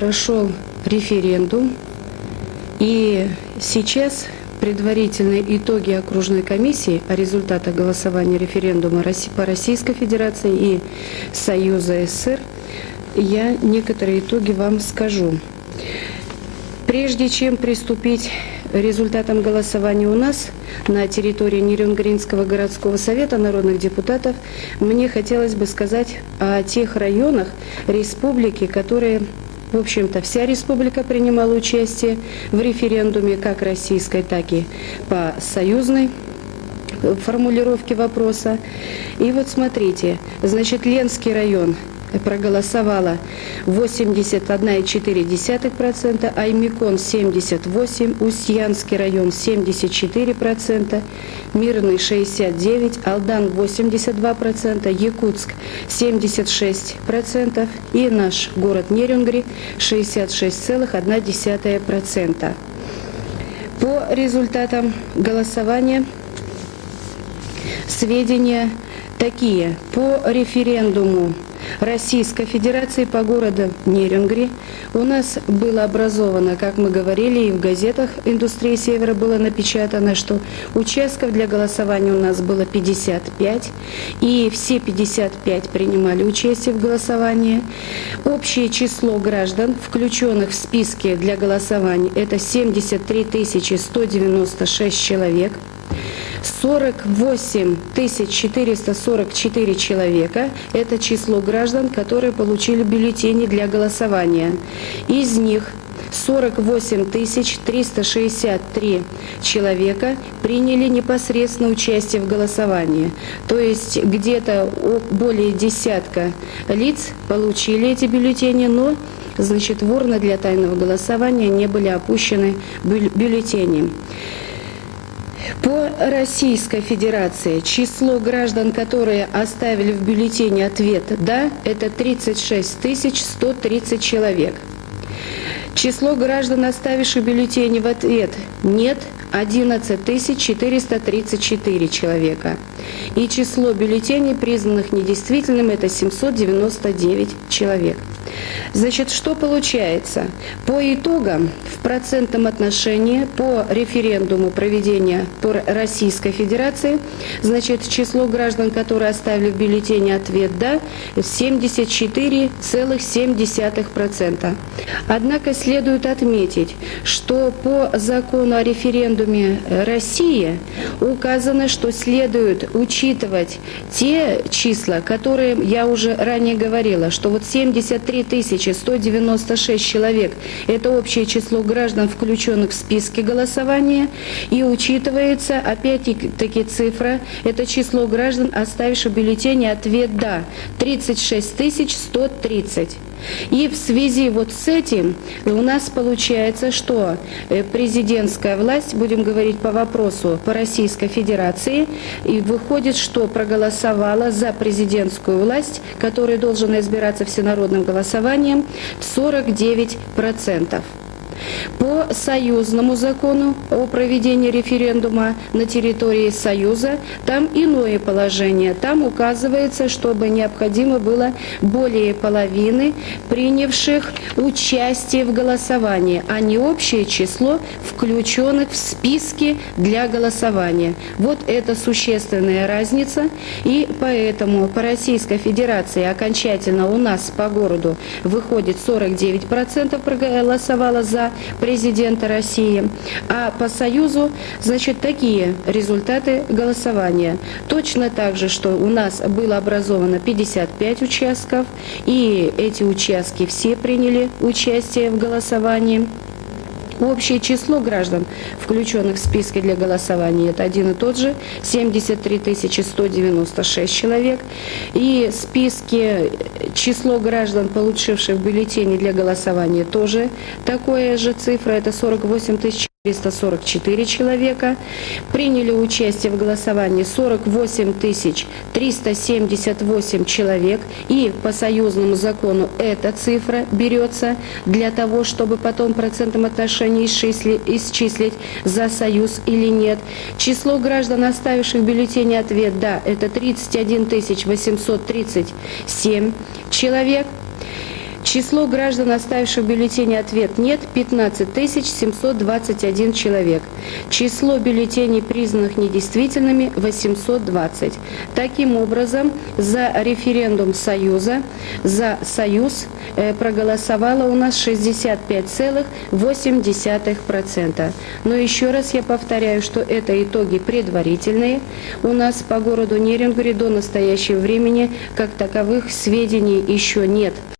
прошел референдум, и сейчас предварительные итоги окружной комиссии о результатах голосования референдума по Российской Федерации и Союза СССР, я некоторые итоги вам скажу. Прежде чем приступить к результатам голосования у нас на территории Нерюнгринского городского совета народных депутатов, мне хотелось бы сказать о тех районах республики, которые, в общем-то, вся республика принимала участие в референдуме, как российской, так и по союзной формулировке вопроса. И вот смотрите, значит, Ленский район проголосовало 81,4%, Аймикон 78%, Устьянский район 74%, Мирный 69%, Алдан 82%, Якутск 76% и наш город Нерюнгри 66,1%. По результатам голосования сведения такие. По референдуму Российской Федерации по городу Нерюнгри у нас было образовано, как мы говорили, и в газетах «Индустрии Севера» было напечатано, что участков для голосования у нас было 55, и все 55 принимали участие в голосовании. Общее число граждан, включенных в списки для голосования, это 73 196 человек. 48 444 человека – это число граждан, которые получили бюллетени для голосования. Из них 48 363 человека приняли непосредственно участие в голосовании. То есть где-то более десятка лиц получили эти бюллетени, но, значит, в урны для тайного голосования не были опущены бюллетени. По Российской Федерации число граждан, которые оставили в бюллетене ответ «да», это 36 130 человек. Число граждан, оставивших бюллетени в ответ «нет», 11 434 человека. И число бюллетеней, признанных недействительным, это 799 человек. Значит, что получается? По итогам, в процентном отношении, по референдуму проведения по Российской Федерации, значит, число граждан, которые оставили в бюллетене ответ «да», 74,7%. Однако следует отметить, что по закону о референдуме России указано, что следует учитывать те числа, которые я уже ранее говорила, что вот 73 196 человек – это общее число граждан, включенных в списки голосования, и учитывается, опять-таки, цифра – это число граждан, оставивших в бюллетене ответ «да» – 36 130. И в связи вот с этим у нас получается, что президентская власть, будем говорить по вопросу по Российской Федерации, и выходит, что проголосовала за президентскую власть, которая должна избираться всенародным голосованием, 49%. По союзному закону о проведении референдума на территории Союза там иное положение. Там указывается, чтобы необходимо было более половины принявших участие в голосовании, а не общее число включенных в списки для голосования. Вот это существенная разница, и поэтому по Российской Федерации окончательно у нас по городу выходит 49% проголосовало за президента России, а по Союзу, значит, такие результаты голосования. Точно так же, что у нас было образовано 55 участков, и эти участки все приняли участие в голосовании. Общее число граждан, включенных в списки для голосования, это один и тот же, 73 196 человек. И списки, число граждан, получивших бюллетени для голосования, тоже такое же цифра, это 48 344 человека. Приняли участие в голосовании 48 378 человек. И по союзному закону эта цифра берется для того, чтобы потом в процентном отношении исчислить, за союз или нет. Число граждан, оставивших в бюллетене ответ «да», это 31 837 человек. Число граждан, оставивших в бюллетене ответ «нет» – 15 721 человек. Число бюллетеней, признанных недействительными – 820. Таким образом, за референдум Союза, за Союз проголосовало у нас 65,8%. Но еще раз я повторяю, что это итоги предварительные. У нас по городу Нерюнгри до настоящего времени как таковых сведений еще нет.